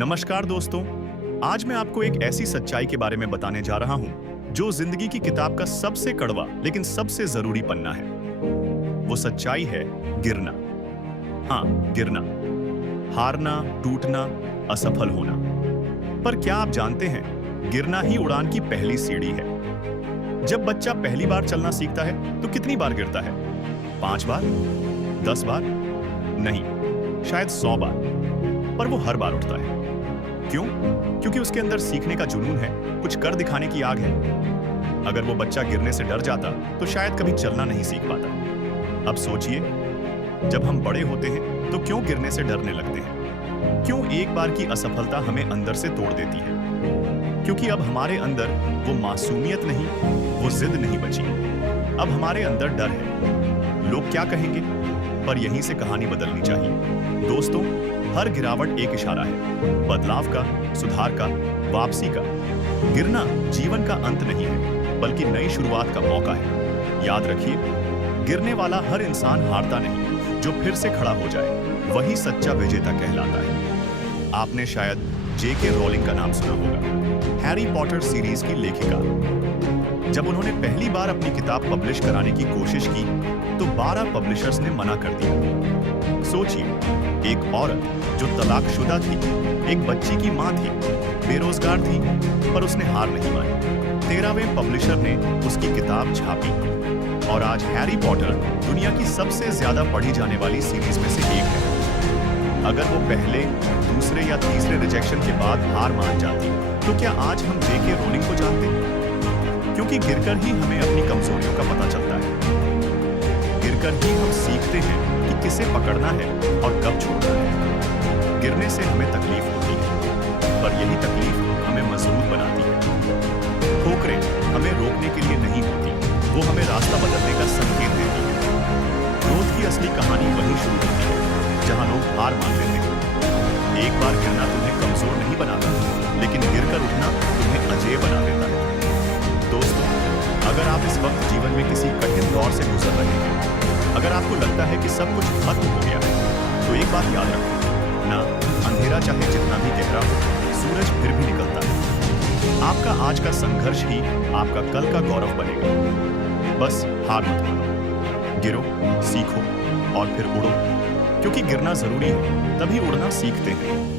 नमस्कार दोस्तों, आज मैं आपको एक ऐसी सच्चाई के बारे में बताने जा रहा हूं जो जिंदगी की किताब का सबसे कड़वा लेकिन सबसे जरूरी पन्ना है। वो सच्चाई है गिरना। हाँ, गिरना, हारना, टूटना, असफल होना। पर क्या आप जानते हैं, गिरना ही उड़ान की पहली सीढ़ी है। जब बच्चा पहली बार चलना सीखता है तो कितनी बार गिरता है? 5 बार, 10 बार? नहीं, शायद 100 बार। पर वो हर बार उठता है। क्यों? क्योंकि उसके अंदर सीखने का जुनून है, कुछ कर दिखाने की आग है। अगर वो बच्चा गिरने से डर जाता तो शायद कभी चलना नहीं सीख पाता। अब सोचिए, जब हम बड़े होते हैं तो क्यों गिरने से डरने लगते हैं? क्यों एक बार की असफलता हमें अंदर से तोड़ देती है? क्योंकि अब हमारे अंदर वो मासूमियत नहीं, वो जिद नहीं बची। अब हमारे अंदर डर है, लोग क्या कहेंगे? पर यहीं से कहानी बदलनी चाहिए। दोस्तों, हर गिरावट एक इशारा है, बदलाव का, सुधार का, वापसी का। गिरना जीवन का अंत नहीं है, बल्कि नई शुरुआत का मौका है। याद रखिए, गिरने वाला हर इंसान हारता नहीं, जो फिर से खड़ा हो जाए वही सच्चा विजेता कहलाता है। आपने शायद J.K. रोलिंग का नाम सुना होगा, हैरी पॉटर सीरीज की लेखिका। जब उन्होंने पहली बार अपनी किताब पब्लिश कराने की कोशिश की तो 12 पब्लिशर्स ने मना कर दिया। सोचिए, एक औरत जो तलाकशुदा थी, एक बच्ची की मां थी, बेरोजगार थी, पर उसने हार नहीं मानी। 13वें पब्लिशर ने उसकी किताब छापी और आज हैरी पॉटर दुनिया की सबसे ज्यादा पढ़ी जाने वाली सीरीज में से एक है। अगर वो पहले, दूसरे या तीसरे रिजेक्शन के बाद हार मान जाती तो क्या आज हम J.K. रोलिंग को जानते? क्योंकि गिरकर ही हमें अपनी कमजोरियों का पता चलता है। गिरकर ही हम सीखते हैं कि किसे पकड़ना है और कब छोड़ना है। गिरने से हमें तकलीफ होती है, पर यही तकलीफ हमें मजबूत बनाती है। ठोकरें हमें रोकने के लिए नहीं होती, वो हमें रास्ता बदलने का संकेत देती है। ग्रोथ की असली कहानी वहीं शुरू होती है जहां लोग हार मान लेते हैं। एक बार गिरना तुम्हें कमजोर नहीं बनाता, लेकिन गिरकर उठना तुम्हें अजेय बना देता है। दोस्तों, अगर आप इस वक्त जीवन में किसी कठिन दौर से गुजर रहे हैं, अगर आपको लगता है कि सब कुछ खत्म हो गया है, तो एक बात याद रखो ना, अंधेरा चाहे जितना भी गहरा हो, सूरज फिर भी निकलता है। आपका आज का संघर्ष ही आपका कल का गौरव बनेगा। बस हार मत मानो, गिरो, सीखो और फिर उड़ो। क्योंकि गिरना जरूरी है, तभी उड़ना सीखते हैं।